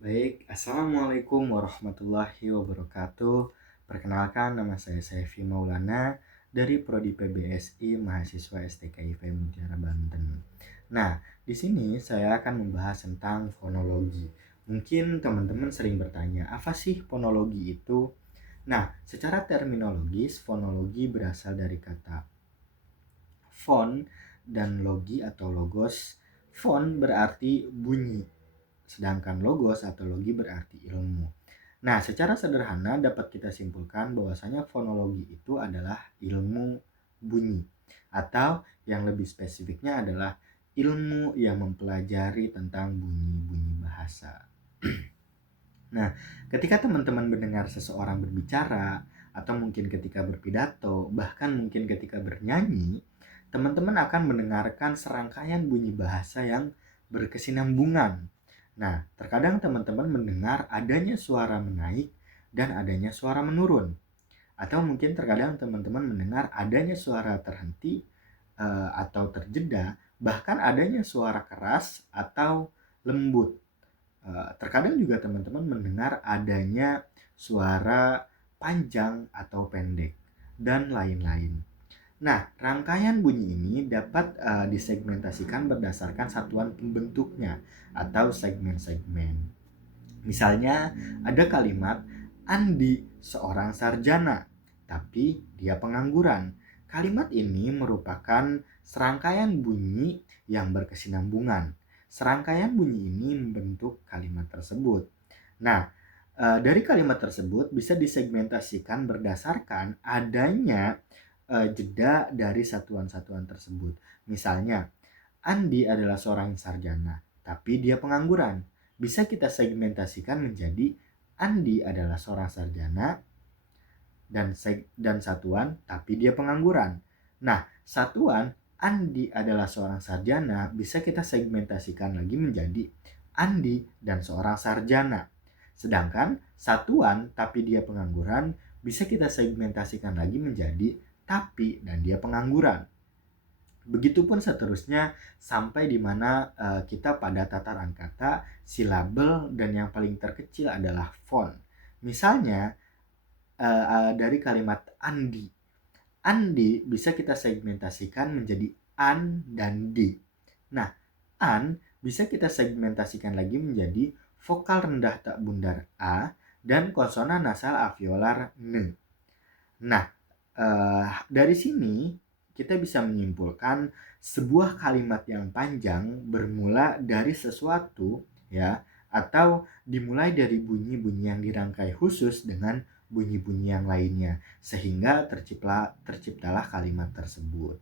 Baik, Assalamualaikum warahmatullahi wabarakatuh. Perkenalkan, nama saya Saifi Maulana dari Prodi PBSI Mahasiswa STKIP Mutiara Banten. Nah, di sini saya akan membahas tentang fonologi. Mungkin teman-teman sering bertanya, apa sih fonologi itu? Nah, secara terminologis, fonologi berasal dari kata fon dan logi atau logos. Fon berarti bunyi, sedangkan logos atau logi berarti ilmu. Nah, secara sederhana dapat kita simpulkan bahwasanya fonologi itu adalah ilmu bunyi, atau yang lebih spesifiknya adalah ilmu yang mempelajari tentang bunyi-bunyi bahasa. Nah, ketika teman-teman mendengar seseorang berbicara, atau mungkin ketika berpidato, bahkan mungkin ketika bernyanyi, teman-teman akan mendengarkan serangkaian bunyi bahasa yang berkesinambungan. Nah, terkadang teman-teman mendengar adanya suara menaik dan adanya suara menurun. Atau mungkin terkadang teman-teman mendengar adanya suara terhenti atau terjeda, bahkan adanya suara keras atau lembut. Terkadang juga teman-teman mendengar adanya suara panjang atau pendek dan lain-lain. Nah, rangkaian bunyi ini dapat disegmentasikan berdasarkan satuan pembentuknya atau segmen-segmen. Misalnya ada kalimat Andi seorang sarjana, tapi dia pengangguran. Kalimat ini merupakan serangkaian bunyi yang berkesinambungan. Serangkaian bunyi ini membentuk kalimat tersebut. Nah, dari kalimat tersebut bisa disegmentasikan berdasarkan adanya jeda dari satuan-satuan tersebut. Misalnya, Andi adalah seorang sarjana, tapi dia pengangguran. Bisa kita segmentasikan menjadi Andi adalah seorang sarjana dan satuan tapi dia pengangguran. Nah, satuan Andi adalah seorang sarjana bisa kita segmentasikan lagi menjadi Andi dan seorang sarjana. Sedangkan satuan tapi dia pengangguran bisa kita segmentasikan lagi menjadi tapi dan dia pengangguran. Begitupun seterusnya sampai di mana kita pada tataran kata, silabel, dan yang paling terkecil adalah font. Misalnya dari kalimat Andi. Andi bisa kita segmentasikan menjadi an dan di. Nah, an bisa kita segmentasikan lagi menjadi vokal rendah tak bundar a dan konsonan nasal alveolar n. Nah, dari sini kita bisa menyimpulkan sebuah kalimat yang panjang bermula dari sesuatu, ya, atau dimulai dari bunyi-bunyi yang dirangkai khusus dengan bunyi-bunyi yang lainnya sehingga terciptalah kalimat tersebut.